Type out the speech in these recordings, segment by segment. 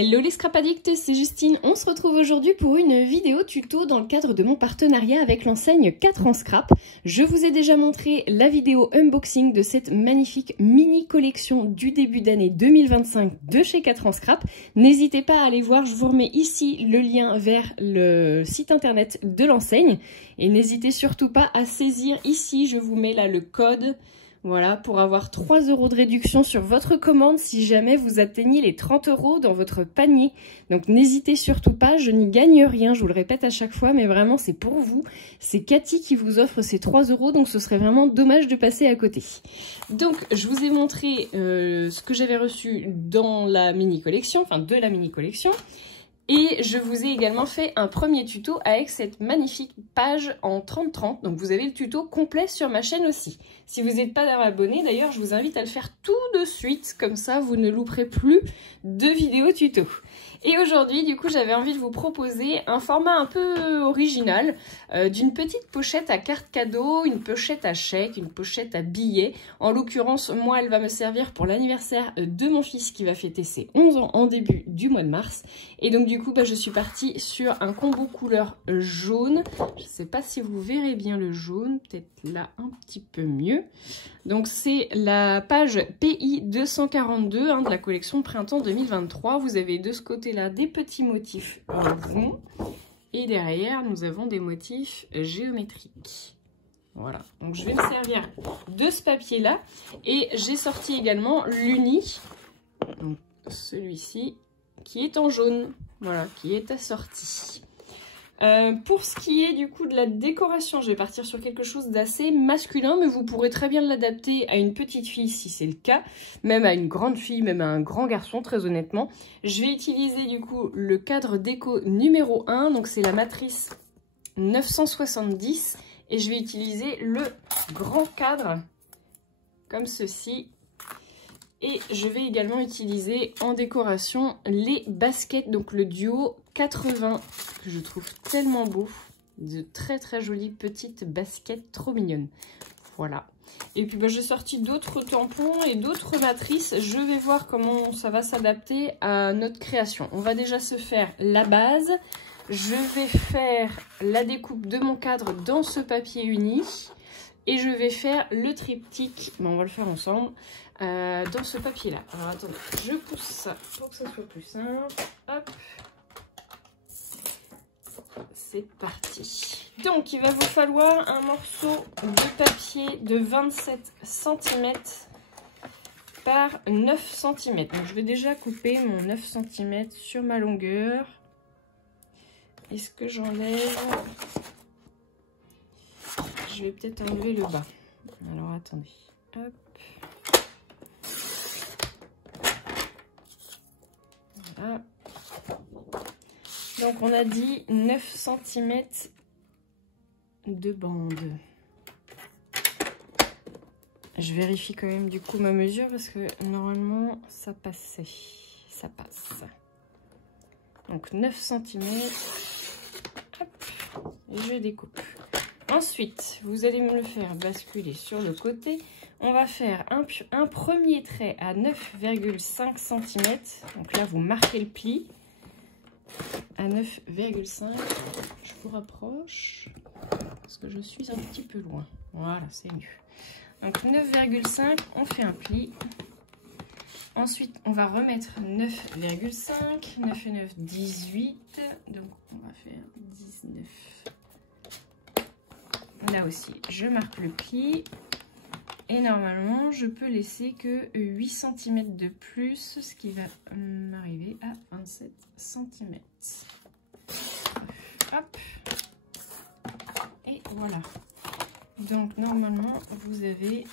Hello les scrap addicts, c'est Justine. On se retrouve aujourd'hui pour une vidéo tuto dans le cadre de mon partenariat avec l'enseigne 4 en scrap. Je vous ai déjà montré la vidéo unboxing de cette magnifique mini collection du début d'année 2025 de chez 4 en scrap. N'hésitez pas à aller voir, je vous remets ici le lien vers le site internet de l'enseigne. Et n'hésitez surtout pas à saisir ici, je vous mets là le code. Voilà, pour avoir 3 € de réduction sur votre commande si jamais vous atteignez les 30 € dans votre panier. Donc n'hésitez surtout pas, je n'y gagne rien, je vous le répète à chaque fois, mais vraiment c'est pour vous. C'est Cathy qui vous offre ces 3 €, donc ce serait vraiment dommage de passer à côté. Donc je vous ai montré ce que j'avais reçu dans la mini collection, enfin de la mini collection. Et je vous ai également fait un premier tuto avec cette magnifique page en 30-30. Donc vous avez le tuto complet sur ma chaîne aussi. Si vous n'êtes pas abonné, d'ailleurs, je vous invite à le faire tout de suite. Comme ça, vous ne louperez plus de vidéos tuto. Et aujourd'hui, du coup, j'avais envie de vous proposer un format un peu original d'une petite pochette à carte cadeau, une pochette à chèque, une pochette à billets. En l'occurrence, moi, elle va me servir pour l'anniversaire de mon fils qui va fêter ses 11 ans en début du mois de mars. Et donc, du coup, je suis partie sur un combo couleur jaune. Je ne sais pas si vous verrez bien le jaune, peut-être là un petit peu mieux. Donc c'est la page PI 242 de la collection printemps 2023. Vous avez de ce côté-là des petits motifs ronds et derrière nous avons des motifs géométriques. Voilà, donc je vais me servir de ce papier-là et j'ai sorti également l'uni, donc celui-ci qui est en jaune, voilà, qui est assorti. Pour ce qui est du coup de la décoration, je vais partir sur quelque chose d'assez masculin, mais vous pourrez très bien l'adapter à une petite fille si c'est le cas, même à une grande fille, même à un grand garçon, très honnêtement. Je vais utiliser du coup le cadre déco numéro 1, donc c'est la matrice 970, et je vais utiliser le grand cadre comme ceci. Et je vais également utiliser en décoration les baskets, donc le duo 80, que je trouve tellement beau. De très très jolies petites baskets trop mignonnes. Voilà. Et puis j'ai sorti d'autres tampons et d'autres matrices. Je vais voir comment ça va s'adapter à notre création. On va déjà se faire la base. Je vais faire la découpe de mon cadre dans ce papier uni. Et je vais faire le triptyque, on va le faire ensemble, dans ce papier-là. Alors attendez, je pousse ça pour que ça soit plus simple. Hop. C'est parti. Donc il va vous falloir un morceau de papier de 27 cm par 9 cm. Donc je vais déjà couper mon 9 cm sur ma longueur. Est-ce que j'enlève ? Je vais peut-être enlever le bas. Alors attendez. Hop. Voilà. Donc on a dit 9 cm de bande. Je vérifie quand même du coup ma mesure parce que normalement ça passait. Ça passe. Donc 9 cm. Hop. Et je découpe. Ensuite, vous allez me le faire basculer sur le côté. On va faire un premier trait à 9,5 cm. Donc là, vous marquez le pli à 9,5. Je vous rapproche parce que je suis un petit peu loin. Voilà, c'est mieux. Donc 9,5, on fait un pli. Ensuite, on va remettre 9,5. 9 et 9, 18. Donc, on va faire 19. Là aussi, je marque le pli et normalement, je peux laisser que 8 cm de plus, ce qui va m'arriver à 27 cm. Hop. Et voilà. Donc, normalement, vous avez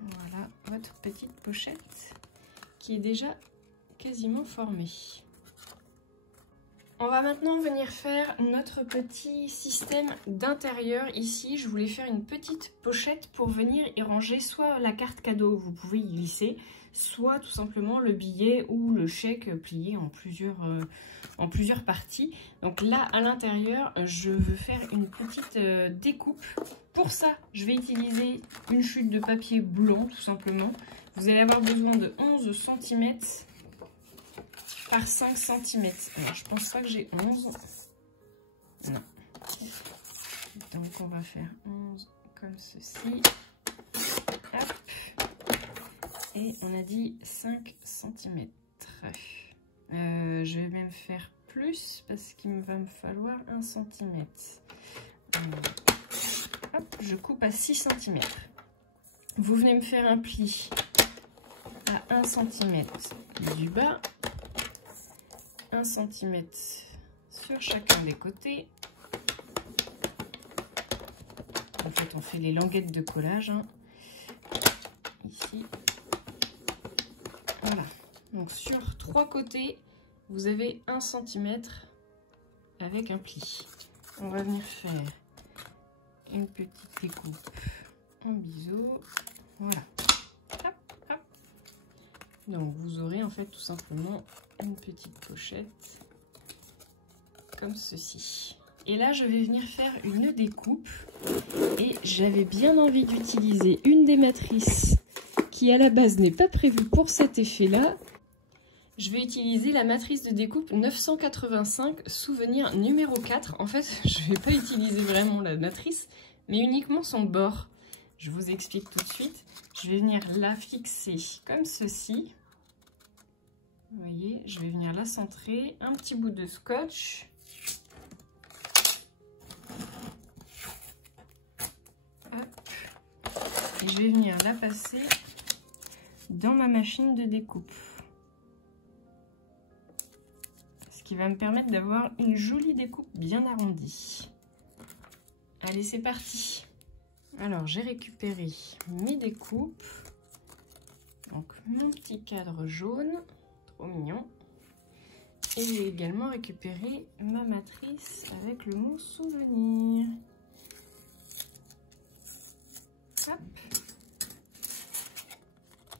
voilà, votre petite pochette qui est déjà quasiment formée. On va maintenant venir faire notre petit système d'intérieur ici. Je voulais faire une petite pochette pour venir y ranger soit la carte cadeau, vous pouvez y glisser, soit tout simplement le billet ou le chèque plié en plusieurs parties. Donc là, à l'intérieur, je veux faire une petite découpe. Pour ça, je vais utiliser une chute de papier blanc, tout simplement. Vous allez avoir besoin de 11 cm par 5 cm. Alors, je pense pas que j'ai 11. Non. Donc, on va faire 11 comme ceci. Hop. Et on a dit 5 cm. Je vais même faire plus parce qu'il va me falloir 1 cm. Hop, je coupe à 6 cm. Vous venez me faire un pli à 1 cm du bas, 1 cm sur chacun des côtés. En fait, on fait les languettes de collage, hein. Ici. Voilà. Donc, sur 3 côtés, vous avez 1 cm avec un pli. On va venir faire une petite découpe en biseau. Voilà. Hop, hop. Donc, vous aurez en fait tout simplement une petite pochette comme ceci. Et là, je vais venir faire une découpe. Et j'avais bien envie d'utiliser une des matrices qui, à la base, n'est pas prévue pour cet effet-là. Je vais utiliser la matrice de découpe 985, souvenir numéro 4. En fait, je ne vais pas utiliser vraiment la matrice, mais uniquement son bord. Je vous explique tout de suite. Je vais venir la fixer comme ceci. Vous voyez, je vais venir la centrer. Un petit bout de scotch. Et je vais venir la passer dans ma machine de découpe. Ce qui va me permettre d'avoir une jolie découpe bien arrondie. Allez, c'est parti. Alors, j'ai récupéré mes découpes. Donc, mon petit cadre jaune, trop mignon. Et j'ai également récupéré ma matrice avec le mot souvenir. Hop.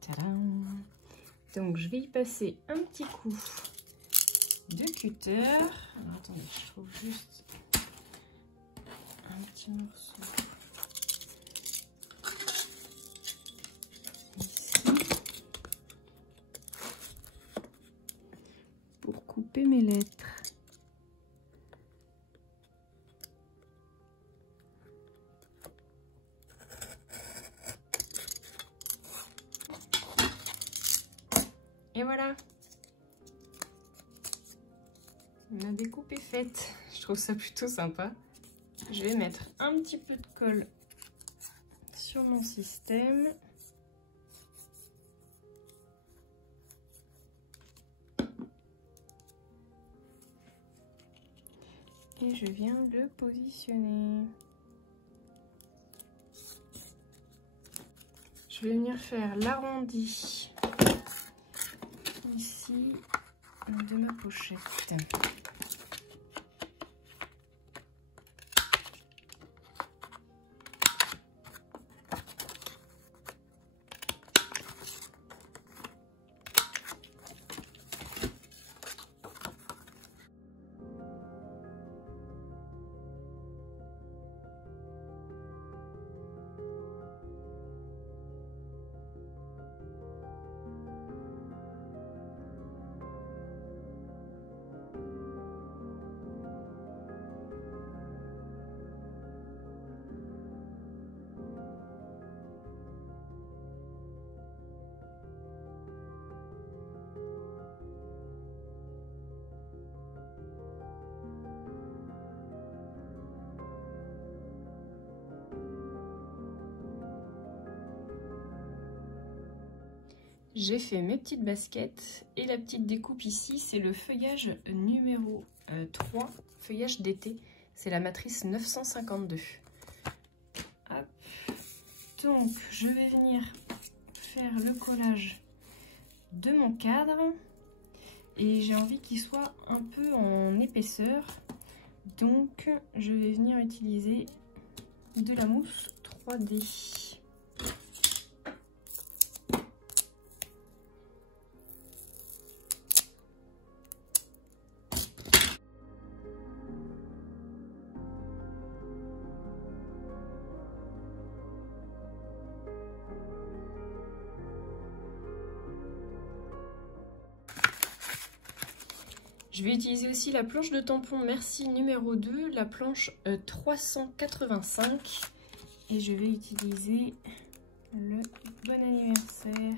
Tadam. Donc je vais y passer un petit coup de cutter. Alors attendez, je trouve juste un petit morceau ici pour couper mes lettres. Et voilà, la découpe est faite. Je trouve ça plutôt sympa. Je vais mettre un petit peu de colle sur mon système. Et je viens le positionner. Je vais venir faire l'arrondi ici de ma pochette. J'ai fait mes petites baskets et la petite découpe ici, c'est le feuillage numéro 3, feuillage d'été. C'est la matrice 952. Hop. Donc, je vais venir faire le collage de mon cadre. Et j'ai envie qu'il soit un peu en épaisseur. Donc, je vais venir utiliser de la mousse 3D. Je vais utiliser aussi la planche de tampon Merci numéro 2, la planche 385. Et je vais utiliser le bon anniversaire.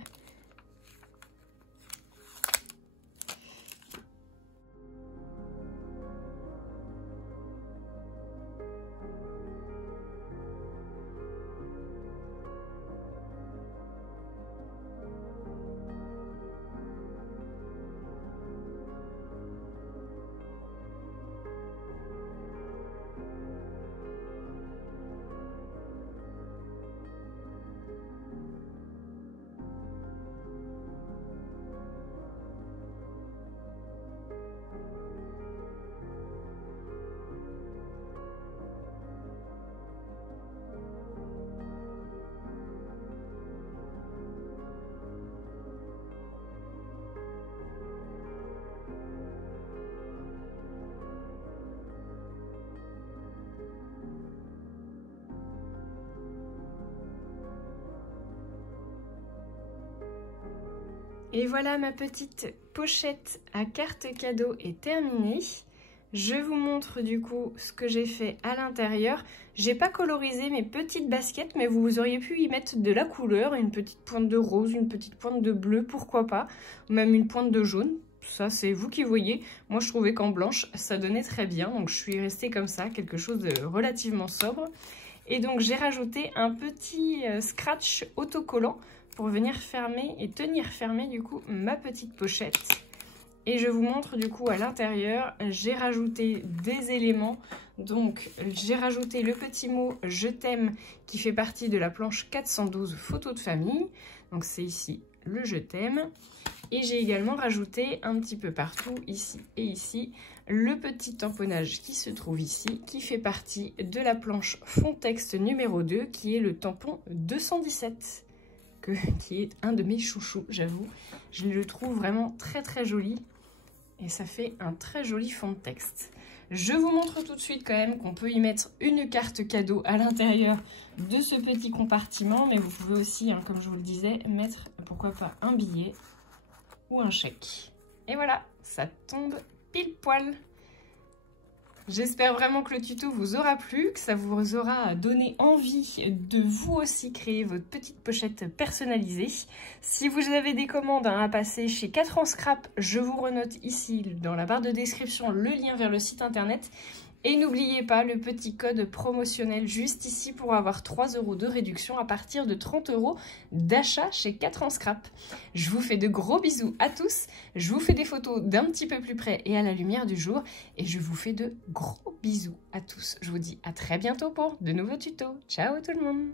Et voilà, ma petite pochette à carte cadeau est terminée. Je vous montre du coup ce que j'ai fait à l'intérieur. J'ai pas colorisé mes petites baskets, mais vous auriez pu y mettre de la couleur, une petite pointe de rose, une petite pointe de bleu, pourquoi pas, ou même une pointe de jaune. Ça, c'est vous qui voyez. Moi, je trouvais qu'en blanche, ça donnait très bien, donc je suis restée comme ça, quelque chose de relativement sobre. Et donc, j'ai rajouté un petit scratch autocollant pour venir fermer et tenir fermé du coup ma petite pochette. Et je vous montre du coup à l'intérieur, j'ai rajouté des éléments. Donc j'ai rajouté le petit mot je t'aime qui fait partie de la planche 412 photos de famille. Donc c'est ici le je t'aime. Et j'ai également rajouté un petit peu partout, ici et ici, le petit tamponnage qui se trouve ici, qui fait partie de la planche fond texte numéro 2, qui est le tampon 217. Qui est un de mes chouchous, j'avoue. Je le trouve vraiment très très joli et ça fait un très joli fond de texte. Je vous montre tout de suite quand même qu'on peut y mettre une carte cadeau à l'intérieur de ce petit compartiment, mais vous pouvez aussi, hein, comme je vous le disais, mettre pourquoi pas un billet ou un chèque. Et voilà, ça tombe pile poil. J'espère vraiment que le tuto vous aura plu, que ça vous aura donné envie de vous aussi créer votre petite pochette personnalisée. Si vous avez des commandes à passer chez 4 ans Scrap, je vous renote ici dans la barre de description le lien vers le site internet. Et n'oubliez pas le petit code promotionnel juste ici pour avoir 3 € de réduction à partir de 30 € d'achat chez 4 ans Scrap. Je vous fais de gros bisous à tous, je vous fais des photos d'un petit peu plus près et à la lumière du jour et je vous fais de gros bisous à tous. Je vous dis à très bientôt pour de nouveaux tutos. Ciao tout le monde!